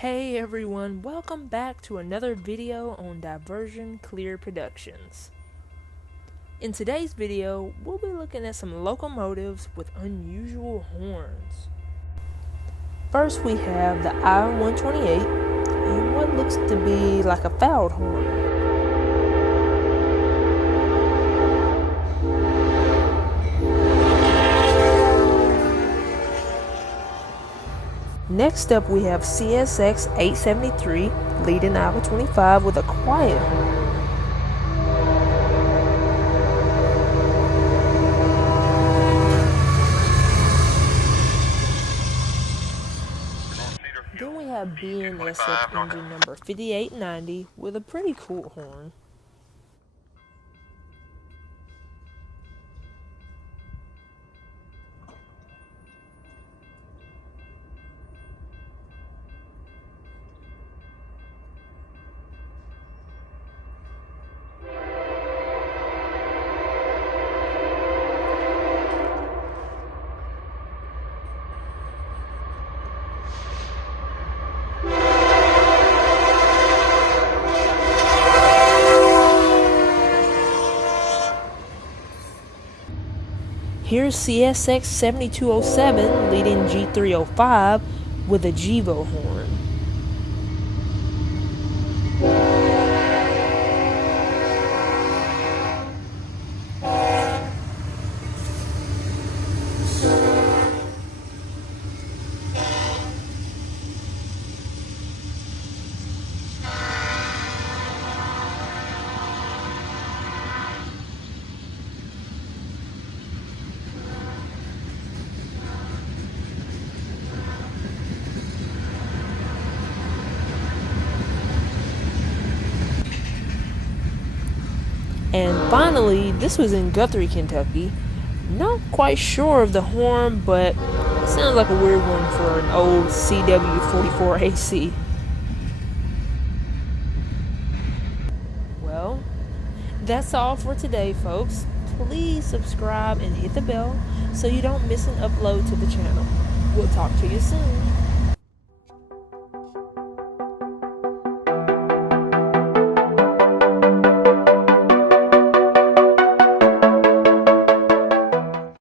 Hey everyone, welcome back to another video on Diversion Clear Productions. In today's video, we'll be looking at some locomotives with unusual horns. First we have the I-128 and what looks to be like a fouled horn. Next up we have CSX 873 leading I-25 with a quiet horn. Then we have BNSF engine number 5890 with a pretty cool horn. Here's CSX 7207 leading G305 with a GEVO horn. And finally, this was in Guthrie, Kentucky. Not quite sure of the horn, but it sounds like a weird one for an old CW44AC. Well, that's all for today, folks. Please subscribe and hit the bell so you don't miss an upload to the channel. We'll talk to you soon.